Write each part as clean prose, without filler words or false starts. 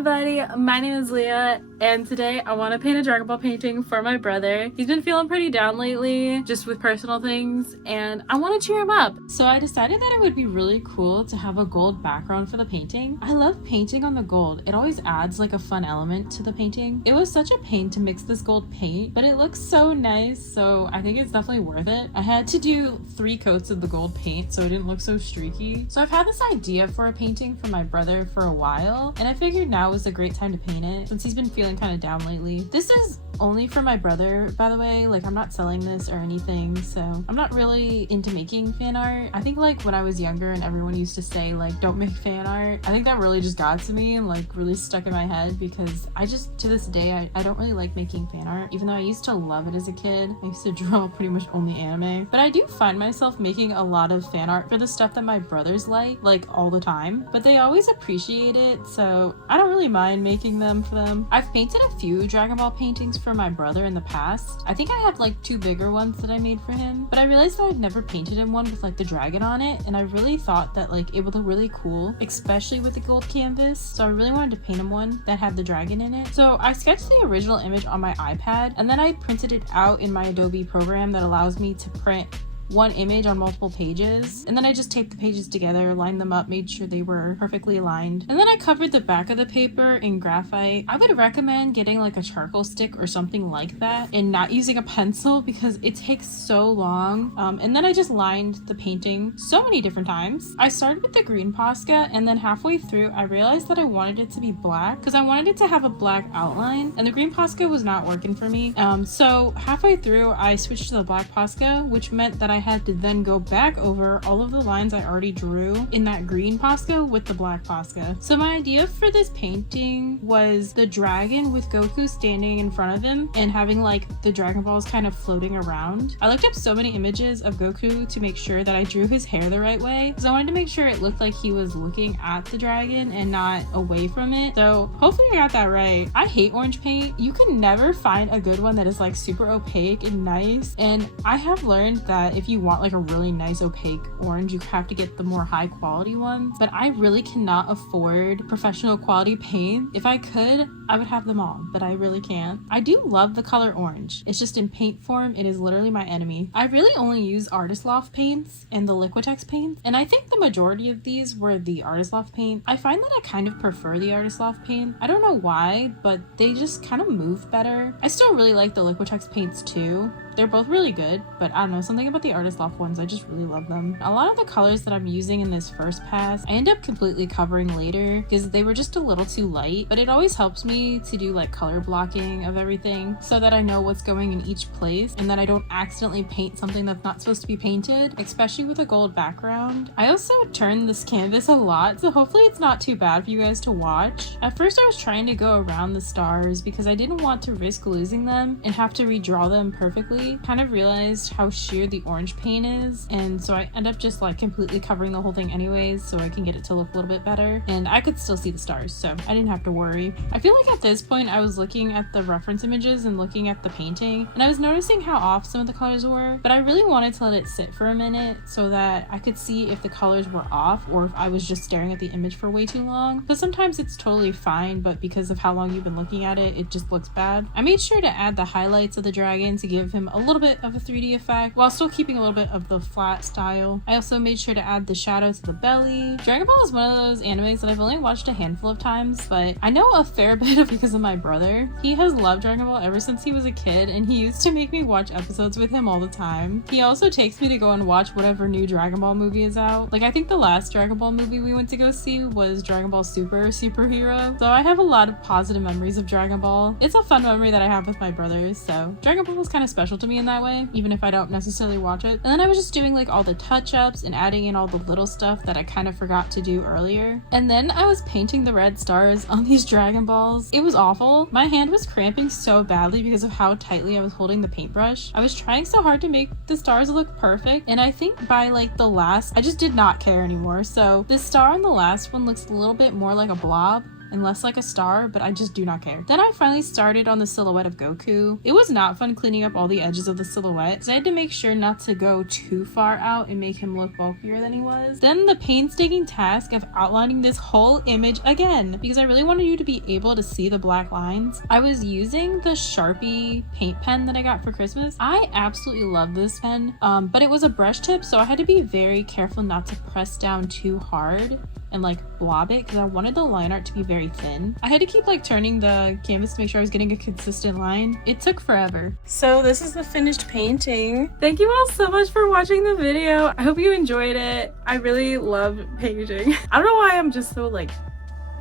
everybody, my name is Leah, and today I want to paint a Dragon Ball painting for my brother. He's been feeling pretty down lately, just with personal things, and I want to cheer him up. So I decided that it would be really cool to have a gold background for the painting. I love painting on the gold. It always adds like a fun element to the painting. It was such a pain to mix this gold paint, but it looks so nice, so I think it's definitely worth it. I had to do 3 coats of the gold paint so it didn't look so streaky. So I've had this idea for a painting for my brother for a while, and I figured now was a great time to paint it since he's been feeling kind of down lately. This is only for my brother, by the way. Like, I'm not selling this or anything, so I'm not really into making fan art. I think like when I was younger and everyone used to say like don't make fan art, I think that really just got to me and like really stuck in my head, because I just to this day I don't really like making fan art, even though I used to love it as a kid. I used to draw pretty much only anime, but I do find myself making a lot of fan art for the stuff that my brothers like all the time, but they always appreciate it, so I don't really mind making them for them. I've painted a few Dragon Ball paintings for my brother in the past. I think I have like 2 bigger ones that I made for him, but I realized that I'd never painted him one with like the dragon on it, and I really thought that like it would look really cool, especially with the gold canvas, so I really wanted to paint him one that had the dragon in it. So I sketched the original image on my iPad, and then I printed it out in my Adobe program that allows me to print one image on multiple pages, and then I just taped the pages together, lined them up, made sure they were perfectly aligned, and then I covered the back of the paper in graphite. I would recommend getting like a charcoal stick or something like that and not using a pencil, because it takes so long. And then I just lined the painting so many different times. I started with the green Posca, and then halfway through I realized that I wanted it to be black because I wanted it to have a black outline, and the green Posca was not working for me. So halfway through I switched to the black Posca, which meant that I had to then go back over all of the lines I already drew in that green Posca with the black Posca. So my idea for this painting was the dragon with Goku standing in front of him and having like the Dragon Balls kind of floating around. I looked up so many images of Goku to make sure that I drew his hair the right way, because I wanted to make sure it looked like he was looking at the dragon and not away from it. So hopefully I got that right. I hate orange paint. You can never find a good one that is like super opaque and nice, and I have learned that if you want like a really nice opaque orange, you have to get the more high quality ones, but I really cannot afford professional quality paint. If I could, I would have them all, but I really can't. I do love the color orange. It's just in paint form, it is literally my enemy. I really only use Artist Loft paints and the Liquitex paints, and I think the majority of these were the Artist Loft paint. I find that I kind of prefer the Artist Loft paint. I don't know why, but they just kind of move better. I still really like the Liquitex paints too. They're both really good, but I don't know, something about the Artist Loft ones, I just really love them. A lot of the colors that I'm using in this first pass, I end up completely covering later because they were just a little too light, but it always helps me to do like color blocking of everything so that I know what's going in each place and that I don't accidentally paint something that's not supposed to be painted, especially with a gold background. I also turned this canvas a lot, so hopefully it's not too bad for you guys to watch. At first I was trying to go around the stars because I didn't want to risk losing them and have to redraw them perfectly. Kind of realized how sheer the orange paint is, and so I end up just like completely covering the whole thing anyways so I can get it to look a little bit better, and I could still see the stars, so I didn't have to worry. I feel like at this point I was looking at the reference images and looking at the painting, and I was noticing how off some of the colors were, but I really wanted to let it sit for a minute so that I could see if the colors were off or if I was just staring at the image for way too long, because sometimes it's totally fine, but because of how long you've been looking at it, it just looks bad. I made sure to add the highlights of the dragon to give him a little bit of a 3D effect while still keeping a little bit of the flat style. I also made sure to add the shadow to the belly. Dragon Ball is one of those animes that I've only watched a handful of times, but I know a fair bit because of my brother. He has loved Dragon Ball ever since he was a kid, and he used to make me watch episodes with him all the time. He also takes me to go and watch whatever new Dragon Ball movie is out. Like, I think the last Dragon Ball movie we went to go see was Dragon Ball Super Superhero. So I have a lot of positive memories of Dragon Ball. It's a fun memory that I have with my brothers, so Dragon Ball was kind of special to me in that way, even if I don't necessarily watch it. And then I was just doing like all the touch-ups and adding in all the little stuff that I kind of forgot to do earlier. And then I was painting the red stars on these Dragon Balls. It was awful. My hand was cramping so badly because of how tightly I was holding the paintbrush. I was trying so hard to make the stars look perfect, and I think by like the last, I just did not care anymore. So this star on the last one looks a little bit more like a blob, and less like a star, but I just do not care. Then I finally started on the silhouette of Goku. It was not fun cleaning up all the edges of the silhouette because I had to make sure not to go too far out and make him look bulkier than he was. Then the painstaking task of outlining this whole image again, because I really wanted you to be able to see the black lines. I was using the Sharpie paint pen that I got for Christmas. I absolutely love this pen, but it was a brush tip, so I had to be very careful not to press down too hard and like blob it because I wanted the line art to be very thin. I had to keep like turning the canvas to make sure I was getting a consistent line. It took forever. So this is the finished painting. Thank you all so much for watching the video. I hope you enjoyed it. I really love painting. I don't know why I'm just so like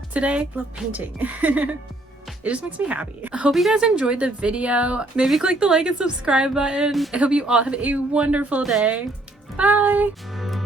today. I love painting. It just makes me happy. I hope you guys enjoyed the video. Maybe click the like and subscribe button. I hope you all have a wonderful day. Bye!